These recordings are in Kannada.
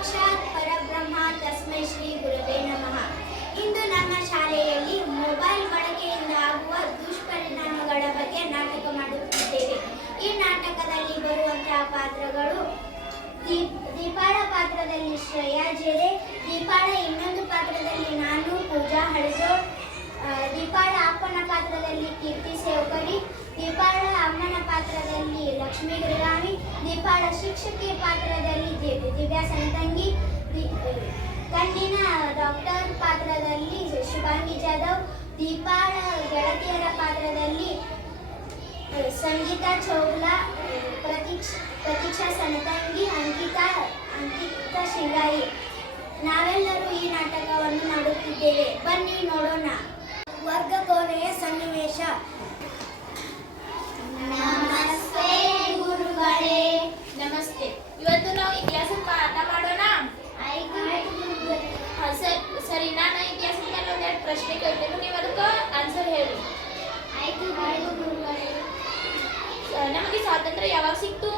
ಸಾಕ್ಷಾತ್ ಪರಬ್ರಹ್ಮ ತಸ್ಮೈ ಶ್ರೀ ಗುರವೇ ನಮಃ. ಇಂದು ನಮ್ಮ ಶಾಲೆಯಲ್ಲಿ ಮೊಬೈಲ್ ಬಳಕೆಯಿಂದ ಆಗುವ ದುಷ್ಪರಿಣಾಮಗಳ ಬಗ್ಗೆ ನಾಟಕ ಮಾಡುತ್ತಿದ್ದೇವೆ. ಈ ನಾಟಕದಲ್ಲಿ ಬರುವಂತಹ ಪಾತ್ರಗಳು ದೀಪಾಳ ಪಾತ್ರದಲ್ಲಿ ಶ್ರೇಯಾ ಜೆರೆ, ದೀಪಾಳ ಇನ್ನೊಂದು ಪಾತ್ರದಲ್ಲಿ ನಾನು ಪೂಜಾ ಹಳಜೋಳ್, ದೀಪಾಳ ಅಪ್ಪನ ಪಾತ್ರದಲ್ಲಿ ಕೀರ್ತಿ ಸೇವಕರಿ, ದೀಪಾಳ ಅಮ್ಮನ ಪಾತ್ರದಲ್ಲಿ ಲಕ್ಷ್ಮೀ ಗಿರಿಗಾಮಿ, ದೀಪಾಳ ಶಿಕ್ಷಕಿ ಪಾತ್ರದಲ್ಲಿ ದಿವ್ಯಾ ಸನತಂಗಿ, ಕಣ್ಣಿನ ಡಾಕ್ಟರ್ ಪಾತ್ರದಲ್ಲಿ ಶುಭಾಂಗಿ ಜಾಧವ್, ದೀಪಾಳ ಗೆಳತಿಯರ ಪಾತ್ರದಲ್ಲಿ ಸಂಗೀತಾ ಚೌಗ್ಲಾ, ಪ್ರತೀಕ್ಷಾ ಸನತಂಗಿ, ಅಂಕಿತಾ ಶಿಂಗಾಯಿ. ನಾವೆಲ್ಲರೂ ಈ ನಾಟಕವನ್ನು ಮಾಡುತ್ತಿದ್ದೇವೆ, ಬನ್ನಿ ನೋಡೋಣ. ವರ್ಗ ಕೋಣೆಯ ಸನ್ನಿವೇಶ. ನಮಸ್ತೆ ಗುರುಗಳೇ. ನಮಸ್ತೆ. ಇವತ್ತು ನಾವು ಇತಿಹಾಸದ ಪಾಠ ಮಾಡೋಣ. ಸರಿ, ನಾನು ಇತಿಹಾಸದ ಮೇಲೆ ಒಂದೆರಡು ಪ್ರಶ್ನೆ ಕೇಳ್ತೇನೆ, ನೀವು ಅದಕ್ಕೆ ಆನ್ಸರ್ ಹೇಳಿ. ನಮಗೆ ಸ್ವಾತಂತ್ರ್ಯ ಯಾವಾಗ ಸಿಕ್ತು?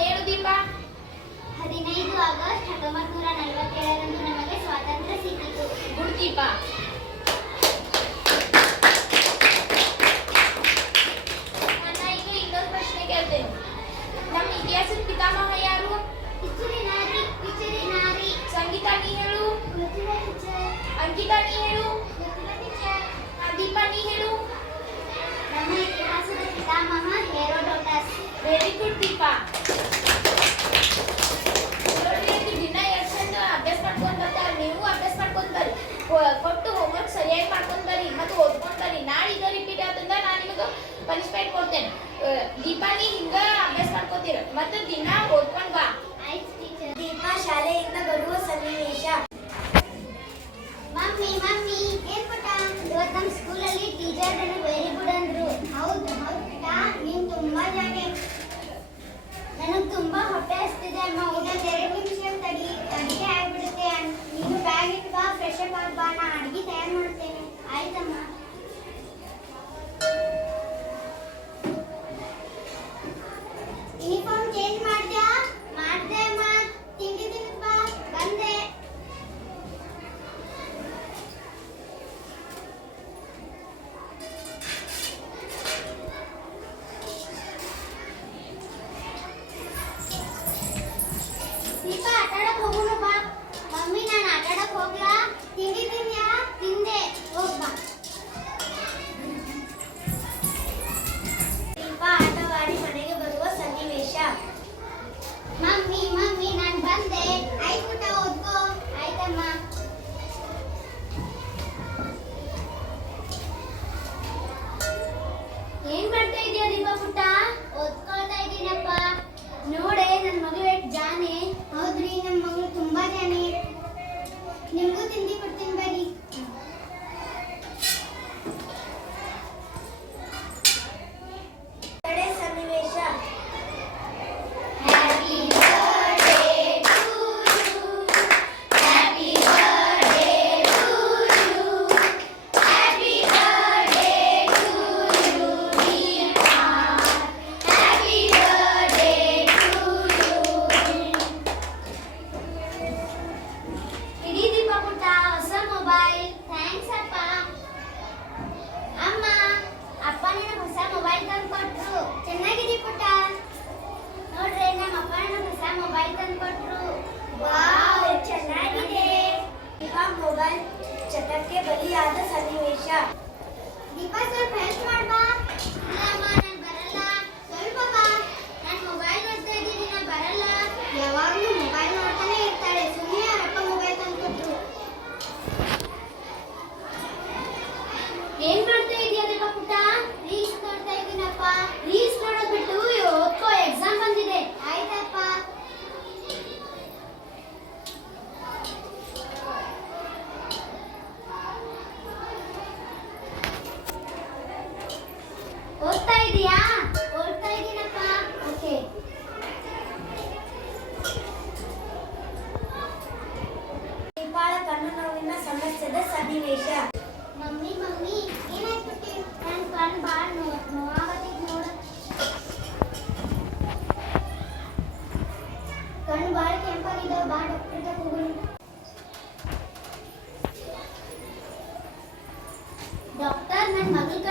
ಹೇಳು ದೀಪ. 15 ಆಗಸ್ಟ್ 1947ರಂದು ನಮಗೆ ಸ್ವಾತಂತ್ರ್ಯ ಸಿಕ್ಕಿತು. ಗುಡ್ ದೀಪ. ನಾನು ಈಗ ಇನ್ನೊಂದು ಪ್ರಶ್ನೆ ಕೇಳ್ತೇನೆ. ನಮ್ಮ ಇತಿಹಾಸದ ಪಿತಾಮಹ ಯಾರು? ಸಂಗೀತಾ ನೀ ಹೇಳು. ಅಂಕಿತಾ ನೀ ಹೇಳು. ದೀಪ ನೀ ಹೇಳು. ನಮ್ಮ ಇತಿಹಾಸದ ಪಿತಾಮಹ ಹೆರೋಡೋಟಸ್. ವೆರಿ ಗುಡ್ ದೀಪ. ದಿನ ಎಷ್ಟು ಅಭ್ಯಾಸ ಮಾಡ್ಕೊಂಡ್ ಬರ್ತಾರೆ, ನೀವು ಅಭ್ಯಾಸ ಮಾಡ್ಕೊಂಡ್ ಬರ್ರಿ, ಕೊಟ್ಟು ಹೋಮ್ವರ್ಕ್ ಸರಿಯಾಗಿ ಮಾಡ್ಕೊಂಡ್ ಬರ್ರಿ ಮತ್ತು ಓದ್ಕೊಂಡ್ ಬರ್ರಿ. ನಾಳೆ ಈಗ ರಿಪೀಟ್ ಆತಂದ ನಾನು ನಿಮಗೆ ಪನಿಷ್ಮೆಂಟ್ ಕೊಡ್ತೇನೆ. ದೀಪಾನಿ ಹಿಂಗ ಅಭ್ಯಾಸ ಮಾಡ್ಕೋತೀರ ಮತ್ತು ದಿನ ಓದ್ಕೊಂಡ್ ಬಾ. ದೀಪ ಶಾಲೆಯಿಂದ ಬರುವ ಸನ್ನಿವೇಶ. ಮಮ್ಮಿ ಏನ್ ಪುಟ್ಟ, ಇವತ್ತು ನಮ್ಮ ಸ್ಕೂಲಲ್ಲಿ ಟೀಚರ್ ನನಗೆ ವೆರಿ ಗುಡ್ ಅಂದ್ರು. ಹೌದು ಪುಟ್ಟ, ನೀನು ತುಂಬಾ ಜಾಣೆ. ನನಗೆ ತುಂಬಾ ಹೊಟ್ಟೆ ಹಸ್ತಿದೆ ಅಮ್ಮ, ಇನ್ನೊಂದು 2 ನಿಮಿಷ ಅಡಿಗೆ ಆಗ್ಬಿಡುತ್ತೆ. ನೀನು ಬ್ಯಾಗ್ ಇಟ್ಟು ಬಾ, ಫ್ರೆಶ್ ಅಪ್ ಆಗಿ ಬಾ, ನಾ ಅಡಿಗೆ ತಯಾರು ಮಾಡ್ತೇನೆ. ಆಯ್ತಮ್ಮ. ಯೂನಿಫಾರ್ಮ್ ಚೇಂಜ್ ಮಾಡ್ದ್ಯಾ? ಮಾಡ್ದೆ ಅಮ್ಮ. ತಿಂಡಿ ತಿನ್ನಪ್ಪ. ಬಂದೆ. ದೀಪ ಆಟಾಡಕ್ ಹೋಗೋಣ ಬಾ. ಮಮ್ಮಿ ನಾನು ಆಟಾಡಕ್ ಹೋಗ್ಲಾ? ತಿಂಡಿ ತಿಂದ್ಯಾ? ತಿಂದೆ. ಹೋಗ್ ಬಾ. ದೀಪ ಆಟವಾಡಿ ಮನೆಗೆ ಬರುವ ಸನ್ನಿವೇಶ. ಮಮ್ಮಿ ನಾನು ಬಂದೆ. ಆಯ್ತು ಪುಟ್ಟ, ಓದ್ಕೋ. ಆಯ್ತಮ್ಮ. ಏನ್ ಮಾಡ್ತಾ ಇದೀಯ ದೀಪ ಪುಟ್ಟ? ಓದ್ಕೊಳ್ತಾ ಇದ್ದೀನಪ್ಪ. ನೋಡೆ ನನ್ನ ಮಗಳು ಎಷ್ಟು ಜಾಣೆ. ಹೌದ್ರಿ, ನಮ್ಮ ಮಗಳು ತುಂಬಾ ಜಾಣೆ. ನಿಮ್ಗೂ ತಿಂಡಿ ಕೊಡ್ತೀನಿ ಬರ್ರಿ. ಸನ್ನಿವೇಶ. ಇಡೀ ದೀಪ ಪುಟ್ಟ ಹೊಸ ಮೊಬೈಲ್. ಥ್ಯಾಂಕ್ಸ್ ಅಪ್ಪ. ಅಮ್ಮ, ಅಪ್ಪ ನನಗೆ ಹೊಸ ಮೊಬೈಲ್ ತಂದು ಕೊಟ್ರು. ಚೆನ್ನಾಗಿದೆ ಪುಟ್ಟ. ನೋಡ್ರಿ, ನಮ್ಮ ಅಪ್ಪ ನನಗೆ ಹೊಸ ಮೊಬೈಲ್ ತಂದು ಕೊಟ್ರು. ವಾವ್, ಚೆನ್ನಾಗಿದೆ. ದೀಪ ಮೊಬೈಲ್ ಚಟಕ್ಕೆ ಬಲಿಯಾದ ಸನ್ನಿವೇಶ. ದೀಪ ಸ್ವಲ್ಪ ಹೆಲ್ಪ್ ಮಾಡ್ಬಾ. ಅಮ್ಮ, ನಾನು ಬರಲ್ಲ. ಸ್ವಲ್ಪ ಬಾ. ನಾನು ಮೊಬೈಲ್ ನೋಡ್ತಾ ಇದ್ದೀನಿ, ನಾನು ಬರಲ್ಲ. ಯಾವಾಗಲೂ ಮೊಬೈಲ್ ನೋಡ್ತಾನೆ ಇರ್ತಾಳೆ. ಸುಮ್ಮನೆ ಅಪ್ಪ ಮೊಬೈಲ್ ತಂದು ಕೊಟ್ರು. ಏನ್ ಮಾಡ್ತಾ ಇದೀಯ ದೀಪ ಪುಟ್ಟ? ರೀಲ್ಸ್ ನೋಡ್ತಾ ಇದ್ದೀನಪ್ಪ. ರೀಲ್ಸ್ ನೋಡೋದ್ ಬಿಟ್ಟು ಓದ್ಕೋ, ಎಕ್ಸಾಮ್ ಬಂದಿದೆ. ಆಯ್ತಪ್ಪ.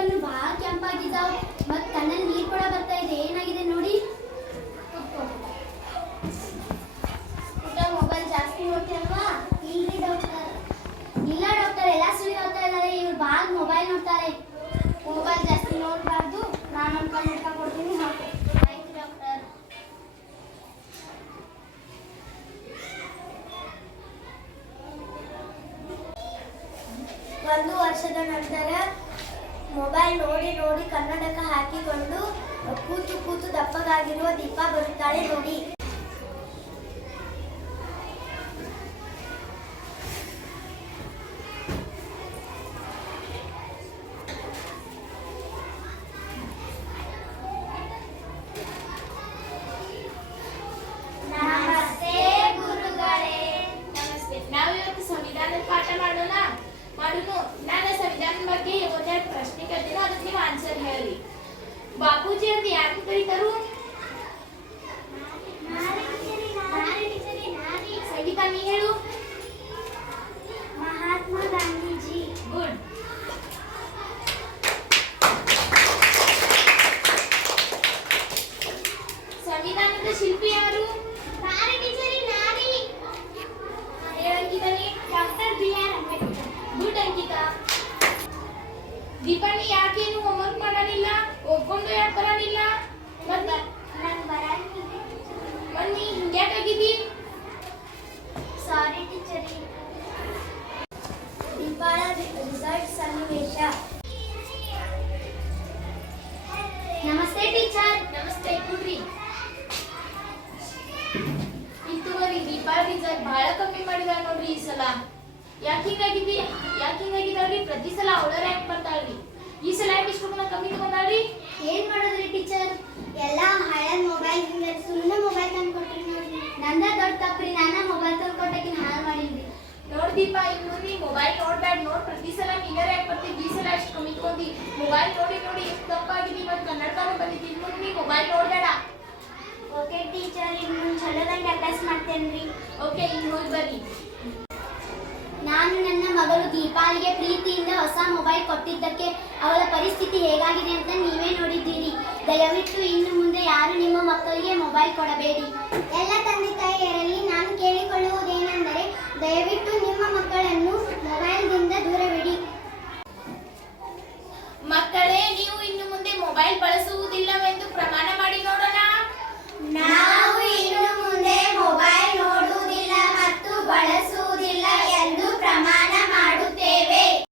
ಕಣ್ಣು ಬಹಳ ಕೆಂಪಾಗಿದ್ದಾವೆ ಮತ್ತು ಕಣ್ಣಲ್ಲಿ ನೀರು ಕೂಡ ಬರ್ತಾ ಇದೆ. ಏನಾಗಿದೆ ನೋಡಿ. ಮೊಬೈಲ್ ಜಾಸ್ತಿ ನೋಡ್ತೀರಲ್ವಾ? ಇಲ್ರಿ ಡಾಕ್ಟರ್. ಇಲ್ಲ ಡಾಕ್ಟರ್, ಎಲ್ಲ ಸುಳ್ಳು ಹೇಳ್ತಾ ಇದ್ದಾರೆ. ಇವ್ರು ಭಾಳ ಮೊಬೈಲ್ ನೋಡ್ತಾರೆ. ಮೊಬೈಲ್ ಜಾಸ್ತಿ ನೋಡಬಾರ್ದು. ನಾನು ಒಂದು ಕಣ್ಣು ಹಿಡ್ಕೊಂಡು ಕೊಡ್ತೀನಿ. ಆಯ್ತು ಡಾಕ್ಟರ್. ಒಂದು ವರ್ಷದ ನಂತರ ಮೊಬೈಲ್ ನೋಡಿ ನೋಡಿ ಕನ್ನಡಕ ಹಾಕಿಕೊಂಡು ಕೂತು ಕೂತು ದಪ್ಪಗಾಗಿರುವ ದೀಪಾ ಬರುತ್ತಾಳೆ ನೋಡಿ. ನಮಸ್ತೆ ಗುರುಗಳೇ. ನಮಸ್ತೆ. ನಾವು ಇವತ್ತು ಸಂವಿಧಾನದ ಪಾಠ ಮಾಡೋಣ. ನಾನು ಸಂವಿಧಾನದ ಬಗ್ಗೆ ಒಂದೆರಡು ಪ್ರಶ್ನೆ ಕೇಳ್ತೀನಿ, ಅದಕ್ಕೆ ನೀವು ಆನ್ಸರ್ ಹೇಳಿ. ಬಾಪೂಜಿ ಅಂತ ಯಾರು ಕರೀತಾರು? ಸಂಗೀತ, ನೀ ಹೇಳು. ಮಹಾತ್ಮ ಗಾಂಧೀಜಿ. ಗುಡ್. ಸಂವಿಧಾನದ ಶಿಲ್ಪಿ ಯಾರು? ಅಂಕಿತಾ, ನೀ? Doctor BR Ambedkar. Good Ankita. ದೀಪಾನಿ, ಯಾಕೇನು ಹೋಮ್ವರ್ಕ್ ಮಾಡಲಿಲ್ಲ? ಓದ್ಕೊಂಡು ಯಾಕೆ ಬರಲಿಲ್ಲ? ನಾನು ಬರಂಗಿಲ್ಲ. ಬನ್ನಿ, ಹಿಂಗ್ಯಾಕಾಗಿದ್ದಿ? ಸಾರಿ ಟೀಚರಿ. ದೀಪಾಳ ರಿಸಲ್ಟ್ ಸನ್ನಿವೇಶ. ನಮಸ್ತೆ ಟೀಚರ್. ನಮಸ್ತೆ, ಕೂಡ್ರಿ. ಇದು ಬರೀ ದೀಪಾಳ ರಿಸಲ್ಟ್ ಬಹಳ ಕಮ್ಮಿ ಮಾಡಿದಾಳ ನೋಡ್ರಿ ಈ ಸಲ. ಯಾಕೆ ಹಿಂಗಾಗಿದ್ದಾಳ್ರಿ? ಪ್ರತಿ ಸಲ ಅವಳ ರ್ಯಾಂಕ್ ಬರ್ತಾಳ್ರಿ. ಈ ಸಲ ಯಾಕೆ ಇಷ್ಟು ಕಮ್ಮಿ ತಗೊಂಡಾಳ್ರಿ? ಏನ್ ಮಾಡೋದ್ರಿ ಟೀಚರ್? ಎಲ್ಲ ಹಳೆ ಮೊಬೈಲ್ ಸುಮ್ಮನೆ ಮೊಬೈಲ್ ತಂದು ಕೊಟ್ರಿ ನೋಡ್ರಿ. ನಂದ ದೊಡ್ಡ ತಪ್ಪ್ರಿ. ನಾನು ಮೊಬೈಲ್ ತಂದು ಕೊಟ್ಟಕ್ಕೆ ಹಾಳು ಮಾಡಿದ್ರಿ. ನೋಡ್ ದೀಪಾ, ಇನ್ನು ನೀ ಮೊಬೈಲ್ ನೋಡ್ಬೇಡ. ನೋಡ್, ಪ್ರತಿ ಸಲ ನೀನೇ ರ್ಯಾಂಕ್ ಬರ್ತಿದ್ದಿ. ಈ ಸಲ ಎಷ್ಟು ಕಮ್ಮಿ ತಗೊಂಡಿ. ಮೊಬೈಲ್ ನೋಡಿ ನೋಡಿ ಎಷ್ಟು ತಪ್ಪಾಗಿದ್ದಿ. ಮತ್ತು ಕನ್ನಡಕನೂ ಬಂದಿದ್ದಿ. ಇನ್ನು ನೀ ಮೊಬೈಲ್ ನೋಡ್ಬೇಡ. ಓಕೆ ಟೀಚರ್, ಇನ್ನು ಚಲೋದಂಗೆ ಅಭ್ಯಾಸ ಮಾಡ್ತೇನ್ರಿ. ಓಕೆ, ಇನ್ನು ಹೋಗಿ ಬರ್ರಿ. ನಾನು ನನ್ನ ಮಗಳು ದೀಪಾಲಿಗೆ ಪ್ರೀತಿಯಿಂದ ಹೊಸ ಮೊಬೈಲ್ ಕೊಟ್ಟಿದ್ದಕ್ಕೆ ಅವಳ ಪರಿಸ್ಥಿತಿ ಹೇಗಾಗಿದೆ ಅಂತ ನೀವೇ ನೋಡಿದ್ದೀರಿ. ದಯವಿಟ್ಟು ಇನ್ನು ಮುಂದೆ ಯಾರು ನಿಮ್ಮ ಮಕ್ಕಳಿಗೆ ಮೊಬೈಲ್ ಕೊಡಬೇಡಿ. ಎಲ್ಲ ತಂದೆ ತಾಯಿಯರಲ್ಲಿ ನಾನು ಕೇಳಿಕೊಳ್ಳುವುದೇನೆಂದರೆ, ದಯವಿಟ್ಟು ನಿಮ್ಮ ಮಕ್ಕಳನ್ನು ಮೊಬೈಲ್ನಿಂದ ದೂರವಿಡಿ. ಮಕ್ಕಳೇ, ನೀವು ಇನ್ನು ಮುಂದೆ ಮೊಬೈಲ್ ಬಳಸ